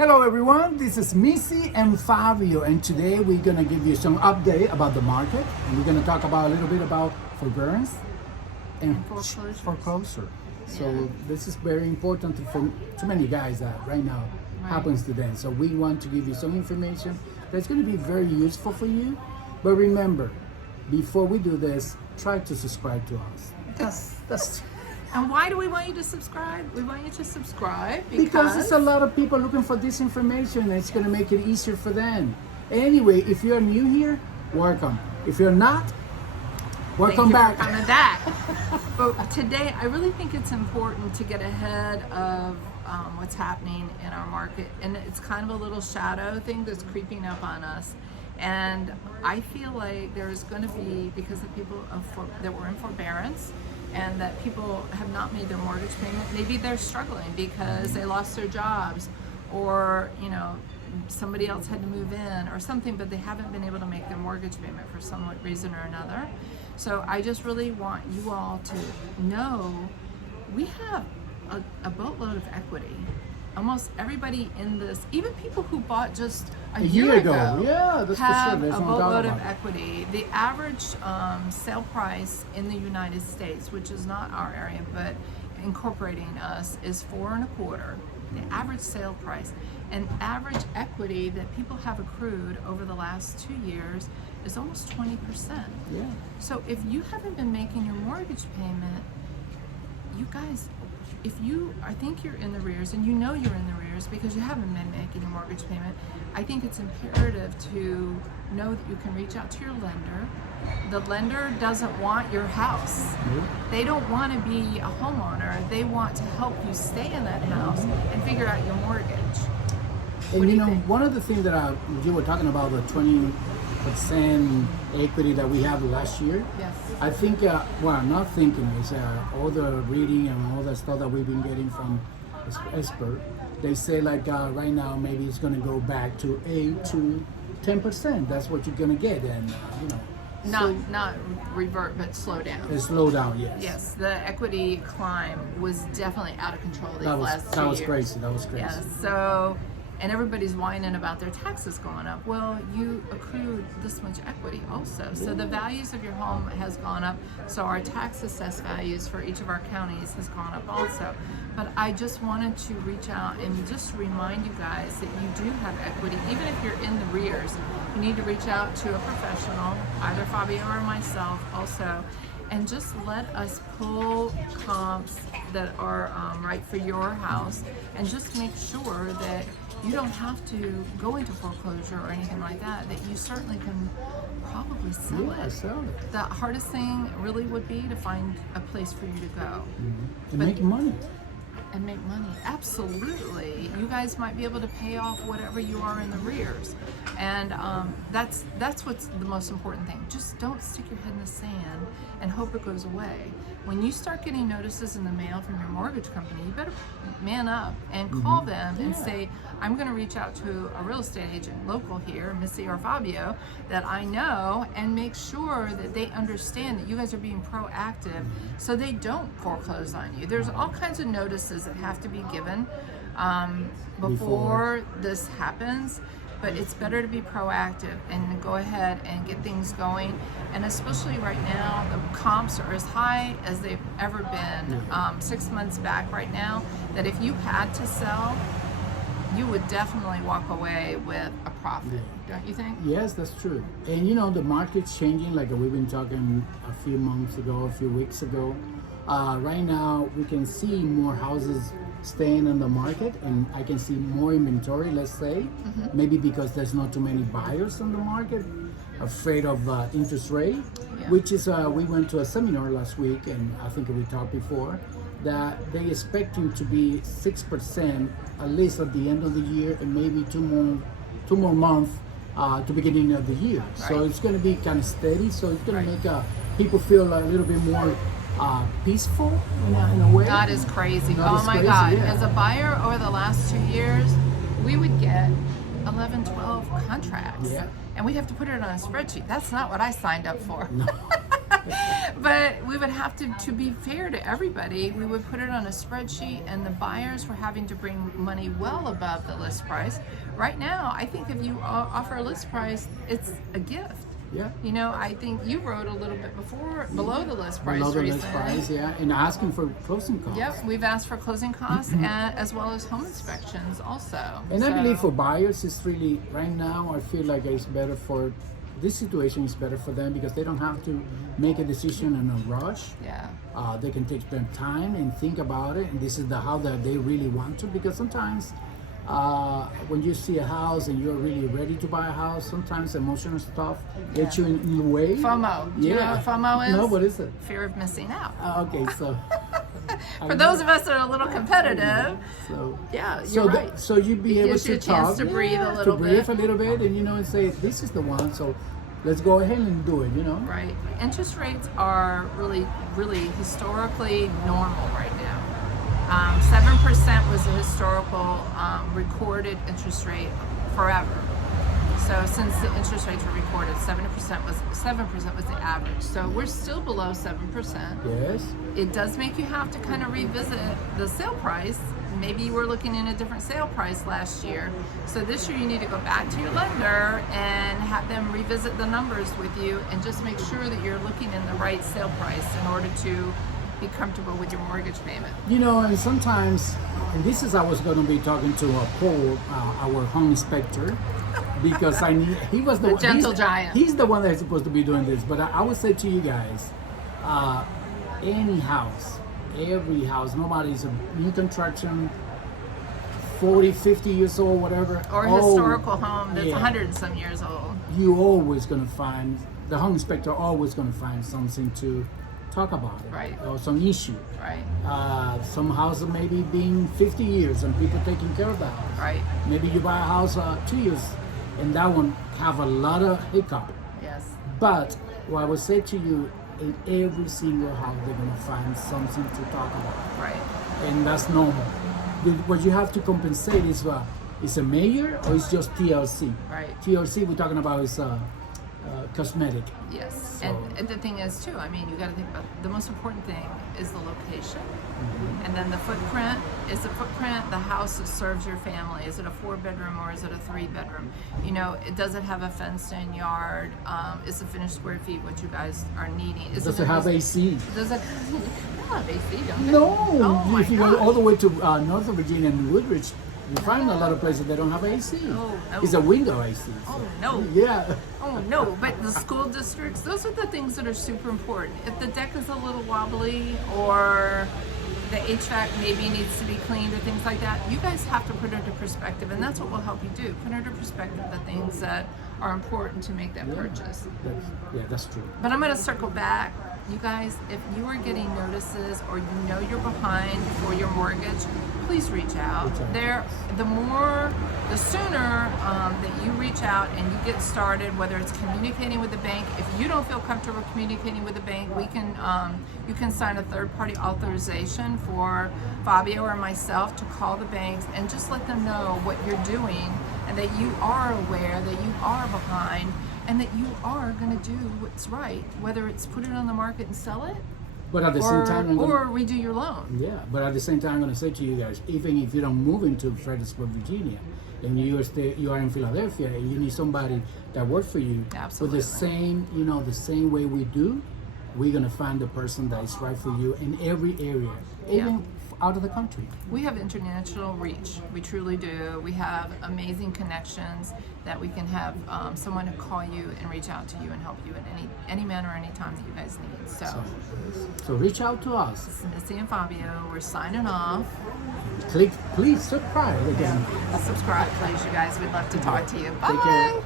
Hello everyone, this is Missy and Fabio, and today we're going to give you some update about the market, and we're going to talk about a little bit about forbearance and foreclosure. So this is very important for too many guys that right now happens to them. So we want to give you some information that's going to be very useful for you. But remember, before we do this, try to subscribe to us. That's And why do we want you to subscribe? We want you to subscribe because there's a lot of people looking for this information, and it's going to make it easier for them. Anyway, if you're new here, welcome. If you're not, welcome back. Thank you for coming back. But today, I really think it's important to get ahead of what's happening in our market, and it's kind of a little shadow thing that's creeping up on us. And I feel like there's going to be, because of people that were in forbearance, and that people have not made their mortgage payment. Maybe they're struggling because they lost their jobs, or somebody else had to move in or something, but they haven't been able to make their mortgage payment for some reason or another. So I just really want you all to know we have a boatload of equity. Almost everybody in this, even people who bought just a year ago, yeah, that's have for sure. There's a no doubt boatload of about it. equity. The average sale price in the United States, which is not our area, but incorporating us, is 4.25. The average sale price and average equity that people have accrued over the last 2 years is almost 20%. Yeah. So if you haven't been making your mortgage payment, you guys, I think you're in the rears, and you know you're in the rears because you haven't been making your mortgage payment. I think it's imperative to know that you can reach out to your lender. The lender doesn't want your house. They don't want to be a homeowner. They want to help you stay in that house and figure out your mortgage. And one of the things that you were talking about, the 20% equity that we have last year. Yes. I think, I'm not thinking, is all the reading and all the stuff that we've been getting from expert. They say like right now maybe it's going to go back to 8 to 10%. That's what you're going to get, and Not revert, but slow down. Slow down, yes. Yes, the equity climb was definitely out of control these last 2 years. That was crazy. That was crazy. Yes, so, and everybody's whining about their taxes going up. Well, you accrued this much equity also. So the values of your home has gone up. So our tax assessed values for each of our counties has gone up also. But I just wanted to reach out and just remind you guys that you do have equity. Even if you're in the rears, you need to reach out to a professional, either Fabio or myself also, and just let us pull comps that are right for your house, and just make sure that you don't have to go into foreclosure or anything like that, that you certainly can probably sell it. The hardest thing really would be to find a place for you to go. And make money. And make money, absolutely. You guys might be able to pay off whatever you are in the rears, and that's what's the most important thing. Just don't stick your head in the sand and hope it goes away. When you start getting notices in the mail from your mortgage company, you better man up and call them and say, I'm going to reach out to a real estate agent local here, Missy or Fabio, that I know, and make sure that they understand that you guys are being proactive so they don't foreclose on you. There's all kinds of notices that have to be given before this happens, but it's better to be proactive and go ahead and get things going. And especially right now, the comps are as high as they've ever been 6 months back right now, that if you had to sell, you would definitely walk away with a profit, don't you think? Yes, that's true. And the market's changing, like we've been talking a few months ago, a few weeks ago. Right now, we can see more houses staying on the market, and I can see more inventory, let's say, maybe because there's not too many buyers on the market, afraid of interest rate, which is, we went to a seminar last week, and I think we talked before, that they expect you to be 6% at least at the end of the year, and maybe two more months to beginning of the year. Right. So it's going to be kind of steady, so it's going to make people feel a little bit more peaceful in a way. God is crazy. Oh my God. Yeah. As a buyer over the last 2 years, we would get 11, 12 contracts. Yeah. And we'd have to put it on a spreadsheet. That's not what I signed up for. No. But we would have to be fair to everybody, we would put it on a spreadsheet, and the buyers were having to bring money well above the list price. Right now, I think if you offer a list price, it's a gift. Yeah. You know, I think you wrote a little bit below the list price Below the recently. list price, yeah, and asking for closing costs. Yep, we've asked for closing costs as well as home inspections also. And I believe for buyers, it's really, right now, I feel like it's better for, this situation is better for them because they don't have to make a decision in a rush. Yeah. They can take their time and think about it, and this is the house that they really want to, because sometimes when you see a house and you're really ready to buy a house, sometimes emotional stuff gets you in your way. FOMO. Do you know what FOMO is? No, what is it? Fear of missing out. Okay, so. For those of us that are a little competitive, so, yeah, you're right. So you'd be able gives you to a chance talk, to breathe a little to breathe bit. a little bit, and and say this is the one. So let's go ahead and do it. Right. Interest rates are really, really historically normal right now. 7% was a historical recorded interest rate forever. So since the interest rates were recorded, 7% was the average. So we're still below 7%. Yes. It does make you have to kind of revisit the sale price. Maybe you were looking in a different sale price last year. So this year you need to go back to your lender and have them revisit the numbers with you and just make sure that you're looking in the right sale price in order to be comfortable with your mortgage payment. And sometimes, and this is, I was going to be talking to Paul, our home inspector, because he was the gentle giant. He's the one that's supposed to be doing this. But I would say to you guys, any house, every house, nobody's a new construction, 40, 50 years old, whatever. Or a historical home that's 100 and some years old. You always going to find, the home inspector always going to find something to talk about it. Right. Or some issue. Right. Some houses maybe being 50 years and people taking care of that house. Right. Maybe you buy a house 2 years and that one have a lot of hiccup. Yes. But what I would say to you, in every single house they're going to find something to talk about. Right. And that's normal. What you have to compensate is a mayor or it's just TLC. Right. TLC we're talking about is cosmetic. Yes, So- and the thing is too, I mean, you got to think about the most important thing is the location, and then the footprint. Is the footprint the house that serves your family? Is it a 4-bedroom or is it a 3-bedroom? Does it have a fenced-in yard? Is the finished square feet what you guys are needing? Does it have AC? Does it have AC? Don't it? No. Oh my If you go gosh. all the way to North Virginia and Woodridge, you find a lot of places that don't have AC. Oh, no. It's a window AC. So. Oh no. Yeah. Oh no, but the school districts, those are the things that are super important. If the deck is a little wobbly or the HVAC maybe needs to be cleaned or things like that, you guys have to put it into perspective, and that's what we'll help you do. Put into perspective the things that are important to make that purchase. That's true. But I'm going to circle back. You guys, if you are getting notices or you're behind for your mortgage, please reach out. The sooner that you reach out and you get started, whether it's communicating with the bank. If you don't feel comfortable communicating with the bank, you can sign a third-party authorization for Fabio or myself to call the banks and just let them know what you're doing and that you are aware that you are behind and that you are going to do what's right, whether it's put it on the market and sell it, But at the same time, or redo your loan. Yeah, but at the same time, I'm going to say to you guys, even if you don't move into Fredericksburg, Virginia, and you are in Philadelphia, and you need somebody that works for you, Absolutely. with the same way we do, we're going to find the person that is right for you in every area, even out of the country. We have international reach. We truly do. We have amazing connections that we can have someone to call you and reach out to you and help you in any manner, any time that you guys need. So reach out to us. This is Missy and Fabio. We're signing off. Please subscribe again. Subscribe, please, you guys. We'd love to talk to you. Bye. Take care.